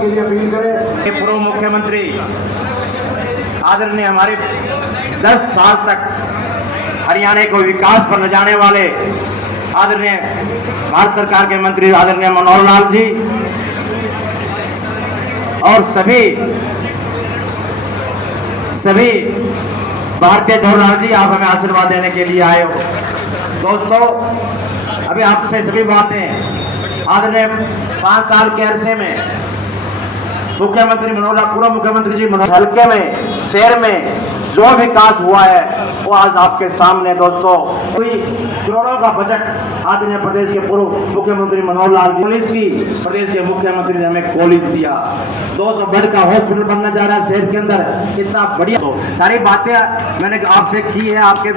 के लिए अपील करें। पूर्व मुख्यमंत्री आदरणीय हमारे 10 साल तक हरियाणा को विकास पर ले जाने वाले आदरणीय भारत सरकार के मंत्री आदरणीय मनोहर लाल जी और सभी भारतीय जनता जी, आप हमें आशीर्वाद देने के लिए आए हो। दोस्तों, अभी आपसे सभी बातें आदरणीय 5 साल के अरसे में मुख्यमंत्री मनोहर, पूर्व मुख्यमंत्री जी मनोहर हल्के में, शहर में जो विकास हुआ है वो आज आपके सामने। दोस्तों, करोड़ों का बजट आदरणीय प्रदेश के पूर्व मुख्यमंत्री मनोहर लाल कॉलेज की, प्रदेश के मुख्यमंत्री ने हमें कॉलेज दिया। 200 बेड का हॉस्पिटल बनने जा रहा है शहर के अंदर, कितना बढ़िया। तो सारी बातें मैंने आपसे की है, आपके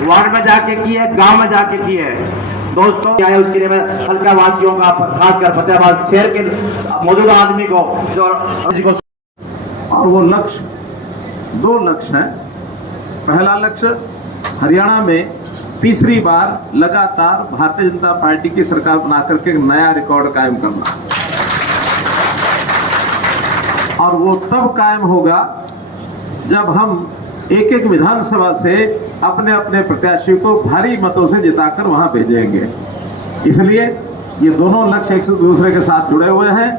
वार्ड में जाके की है, गांव में जाके की है। दोस्तों, उसके लिए मैं हल्का वासियों का, खासकर फतेहाबाद शहर के मौजूदा आदमी को और वो लक्ष्य, 2 लक्ष्य हैं। पहला लक्ष्य हरियाणा में तीसरी बार लगातार भारतीय जनता पार्टी की सरकार बना करके एक नया रिकॉर्ड कायम करना, और वो तब कायम होगा जब हम एक एक विधानसभा से अपने अपने प्रत्याशी को भारी मतों से जिताकर वहां भेजेंगे। इसलिए ये दोनों लक्ष्य एक दूसरे के साथ जुड़े हुए हैं।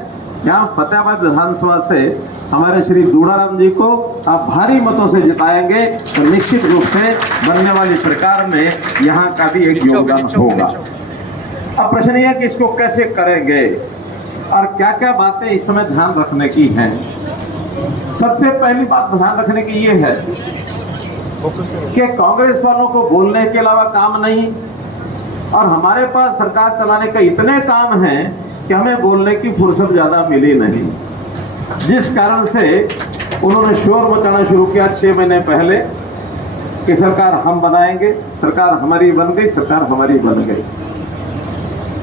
यहाँ फतेहाबाद विधानसभा से हमारे श्री दूड़ाराम जी को आप भारी मतों से जिताएंगे तो निश्चित रूप से बनने वाली सरकार में यहाँ का भी एक योगदान होगा। अब प्रश्न ये है कि इसको कैसे करेंगे और क्या क्या बातें इस समय ध्यान रखने की हैं। सबसे पहली बात ध्यान रखने की ये है कि कांग्रेस वालों को बोलने के अलावा काम नहीं, और हमारे पास सरकार चलाने का इतने काम हैं कि हमें बोलने की फुर्सत ज्यादा मिली नहीं, जिस कारण से उन्होंने शोर मचाना शुरू किया 6 महीने पहले कि सरकार हम बनाएंगे, सरकार हमारी बन गई, सरकार हमारी बन गई।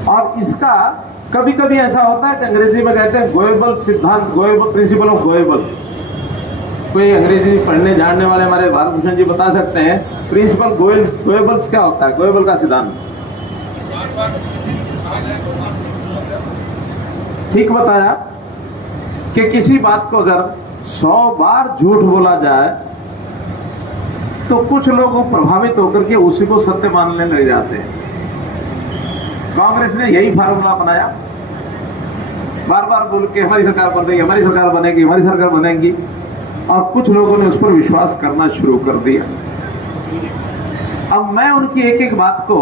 और इसका कभी कभी ऐसा होता है कि अंग्रेजी में कहते हैं गोएबल सिद्धांत, गोएबल प्रिंसिपल ऑफ गोएबल्स। कोई अंग्रेजी पढ़ने जानने वाले हमारे भारत भूषण जी बता सकते हैं प्रिंसिपल गोएबल्स क्या होता है, गोएबल का सिद्धांत। ठीक बताया कि किसी बात को अगर 100 बार झूठ बोला जाए तो कुछ लोग प्रभावित होकर के उसी को सत्य मानने लग जाते हैं। कांग्रेस ने यही फार्मूला बनाया, बार बार बोल के हमारी सरकार बन रही है, हमारी सरकार बनेगी, हमारी सरकार बनेगी, और कुछ लोगों ने उस पर विश्वास करना शुरू कर दिया। अब मैं उनकी एक एक बात को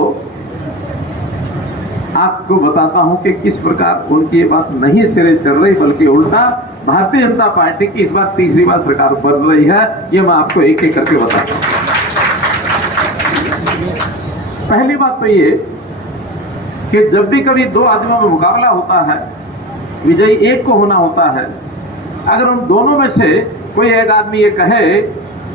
आपको बताता हूं कि किस प्रकार उनकी ये बात नहीं सिरे चढ़ रही, बल्कि उल्टा भारतीय जनता पार्टी की इस बार तीसरी बार सरकार बन रही है। ये मैं आपको एक एक करके बताता हूं। पहली बात तो ये कि जब भी कभी 2 आदमियों में मुकाबला होता है, विजयी एक को होना होता है। अगर उन दोनों में से कोई एक आदमी ये कहे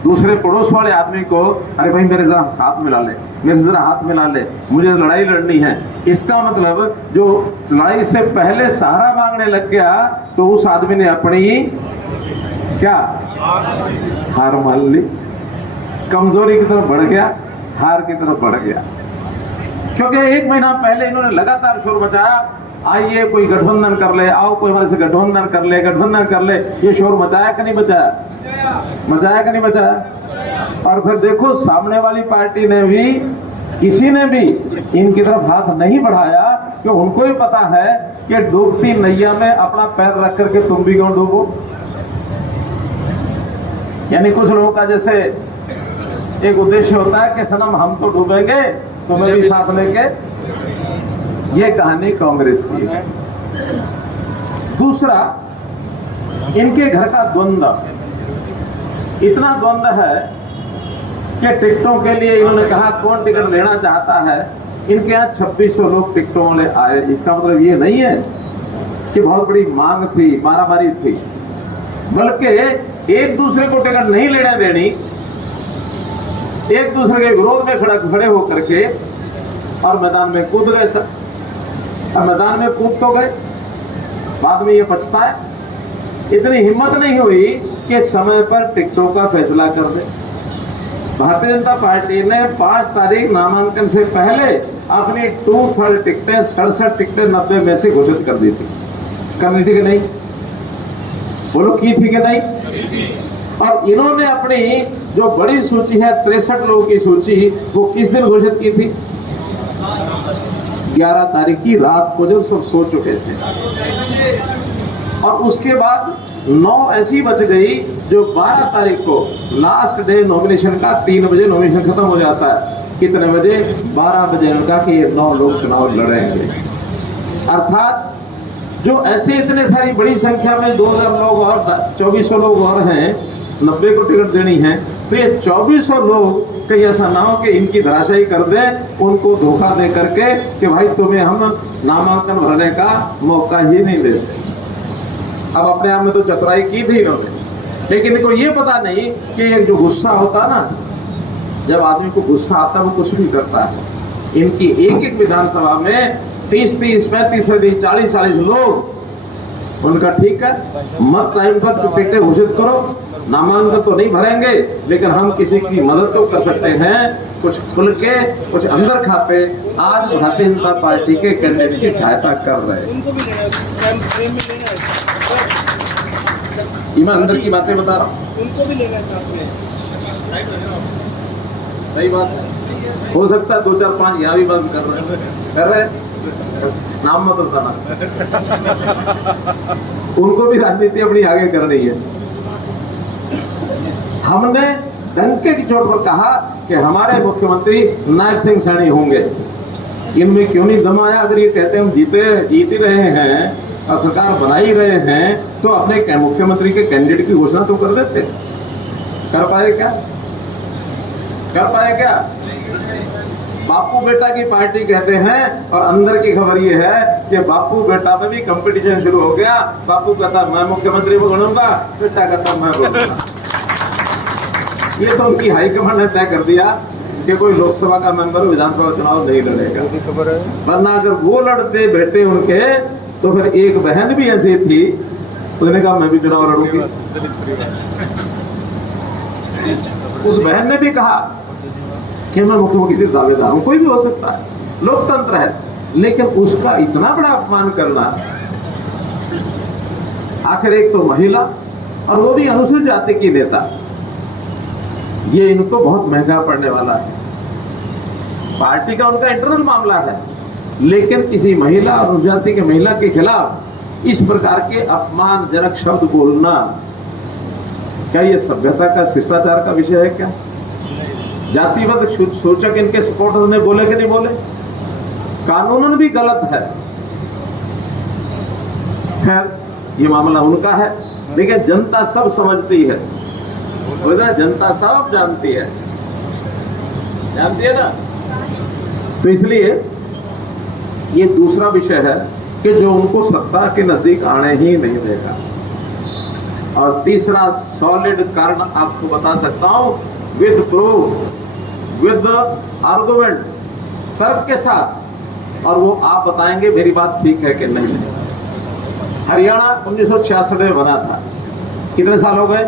दूसरे पड़ोस वाले आदमी को, अरे भाई मेरे जरा हाथ मिला ले, मेरे जरा हाथ मिला ले, मुझे लड़ाई लड़नी है, इसका मतलब जो लड़ाई से पहले सहारा मांगने लग गया तो उस आदमी ने अपनी क्या हार मान ली, कमजोरी की तरफ बढ़ गया, हार की तरफ बढ़ गया। क्योंकि 1 महीना पहले इन्होंने लगातार शोर मचाया, आइए कोई गठबंधन कर ले, आओ कोई हमारे से गठबंधन कर ले, गठबंधन कर ले। ये शोर मचाया कि नहीं मचाया? मचाया कि नहीं मचाया? और फिर देखो सामने वाली पार्टी ने भी, किसी ने भी इनकी तरफ हाथ नहीं बढ़ाया, कि उनको ही पता है कि डूबती नैया में अपना पैर रख करके तुम भी क्यों डूबो। यानी कुछ लोगों का जैसे एक उद्देश्य होता है कि सनम हम तो डूबेंगे, तुम्हें भी साथ लेके। ये कहानी कांग्रेस की है। दूसरा, इनके घर का द्वंद्व, इतना द्वंद्व है कि टिकटों के लिए इन्होंने कहा कौन टिकट लेना चाहता है। इनके यहाँ 2600 लोग टिकटों वाले आए। इसका मतलब ये नहीं है कि बहुत बड़ी मांग थी, मारामारी थी, बल्कि एक दूसरे को टिकट नहीं लेने देनी, एक दूसरे के विरोध में खड़े होकर के और मैदान में कूद गए सब। अब मैदान में कूद तो गए, बाद में ये पछताए। इतनी हिम्मत नहीं हुई कि समय पर टिकटों का फैसला कर दे। भारतीय जनता पार्टी ने 5 तारीख नामांकन से पहले अपनी 2/3 टिकटें, 67 टिकटें 90 में से घोषित कर दी थी। करनी थी कि नहीं? बोलो की थी कि नहीं? और इन्होंने अपनी जो बड़ी सूची है 63 लोगों की सूची, वो किस दिन घोषित की थी? 11 तारीख की रात को, जब सब सो चुके थे। और उसके बाद 9 ऐसी बच गई जो 12 तारीख को लास्ट डे नॉमिनेशन का, 3 बजे नॉमिनेशन खत्म हो जाता है। कितने बजे? 12 बजे उनका कि ये 9 लोग चुनाव लड़ेंगे। अर्थात जो ऐसे इतने सारी बड़ी संख्या में 2000 लोग और 2400 लोग और हैं, 90 को टिकट देनी है, तो ये 2400 लोग कहीं ऐसा ना हो कि इनकी धराशायी कर दें, उनको धोखा दे करके कि भाई तुम्हें हम नामांकन भरने का मौका ही नहीं देते। अब अपने आप में तो चतुराई की थी इन्होंने, लेकिन इनको ये पता नहीं कि एक जो गुस्सा होता ना, जब आदमी को गुस्सा आता है वो कुछ भी करता है। इनकी एक एक विधानसभा में 30-30, 35-35, 40-40 लोग, उनका ठीक है, मत टाइम पर टिकटें घोषित करो, नामांकन तो नहीं भरेंगे लेकिन हम किसी की मदद तो कर सकते हैं, कुछ खुल के कुछ अंदर खाते आज भारतीय जनता पार्टी के कैंडिडेट की सहायता कर रहे हैं। मैं अंदर की बातें बता रहा हूँ, उनको भी लेना है साथ में। सही बात है। हो सकता है 2-4-5 यहाँ भी बंद कर रहे हैं, नाम मत बताना। उनको भी राजनीति अपनी आगे करनी है। हमने डंके की चोट पर कहा कि हमारे मुख्यमंत्री नायब सिंह सैनी होंगे। इनमें क्यों नहीं दम आया? अगर ये कहते हम जीत ही रहे हैं और सरकार बना ही रहे हैं, तो अपने मुख्यमंत्री के कैंडिडेट की घोषणा तो कर देते। कर पाए क्या? कर पाए क्या? बापू बेटा की पार्टी कहते हैं और अंदर की खबर ये है कि बापू बेटा में भी कंपटीशन शुरू हो गया। बापू कहता मैं मुख्यमंत्री बनूंगा, बेटा कहता मैं बनूंगा। ये तो उनकी हाईकमांड ने तय कर दिया कि कोई लोकसभा का मेंबर विधानसभा चुनाव नहीं लड़ेगा। वरना अगर वो लड़ते बेटे उनके, तो फिर एक बहन भी ऐसी थी, उसने कहा मैं भी चुनाव लड़ूंगी। उस बहन ने भी कहा कि मैं मुख्यमंत्री दावेदार हूं। कोई भी हो सकता है, लोकतंत्र है, लेकिन उसका इतना बड़ा अपमान करना। आखिर एक तो महिला और वो भी अनुसूचित जाति की नेता, ये इनको बहुत महंगा पड़ने वाला है। पार्टी का उनका इंटरनल मामला है, लेकिन किसी महिला और अनुसूचित जाति की महिला के खिलाफ इस प्रकार के अपमानजनक शब्द बोलना, क्या ये सभ्यता का, शिष्टाचार का विषय है क्या? जातिवाद सूचक इनके सपोर्टर्स ने बोले कि नहीं बोले? कानूनन भी गलत है। खैर ये मामला उनका है, लेकिन जनता सब समझती है, जनता सब जानती है ना। तो इसलिए ये दूसरा विषय है कि जो उनको सत्ता के नजदीक आने ही नहीं देगा। और तीसरा सॉलिड कारण आपको बता सकता हूं, विद प्रूफ, विद आर्गुमेंट, तर्क के साथ, और वो आप बताएंगे मेरी बात ठीक है कि नहीं। हरियाणा 1966 में बना था। कितने साल हो गए?